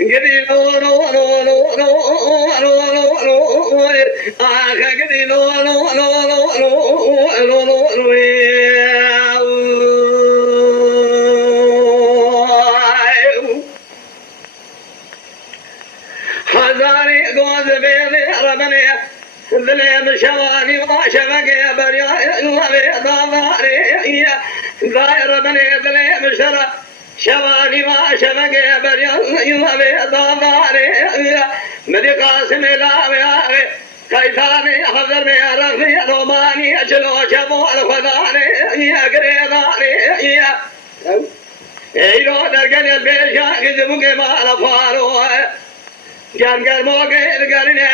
قدي لو لو لو لو لو لو لو لو قدي لو لو لو لو لو لو هزاري قوز بيني ربني ذلي شواني وشبك يا بريا الله بيضاري ظاهر بني ذلي بشرى شواني وشبك يا بريا الله بيضاري مدي قاسم لا كيفاني حضرني رغمي روماني أجلو شبو الخضاني يا قريضاني يا إيلو درقن البيشا كذبك ما لفارو جان قرموكي القرني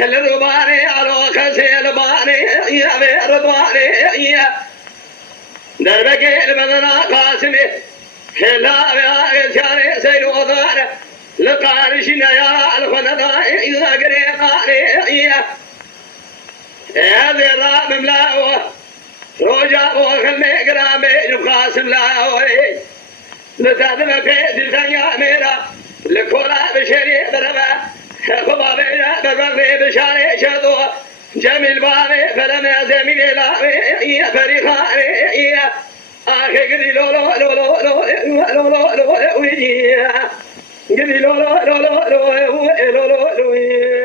الرباني على خسي الباني يا بيرضواني يا دربك البدنا قاسمي لا يا شاري سيلو ضار لقارشنا يا الخلدا إذا قريقاني يا هذه الراب ملاوة رجع وخلني قرامي قاسم لاوي لتعلم في الدنيا ميرا لكولا بشري بربا خبا بينا بربي بشاري شدو جميل بابي فلم يزمين لاوي يا فريخاني يا آخي قدي لو لو لو لو لو لو لو لو لو قدي لو لو لو لو لو لو لو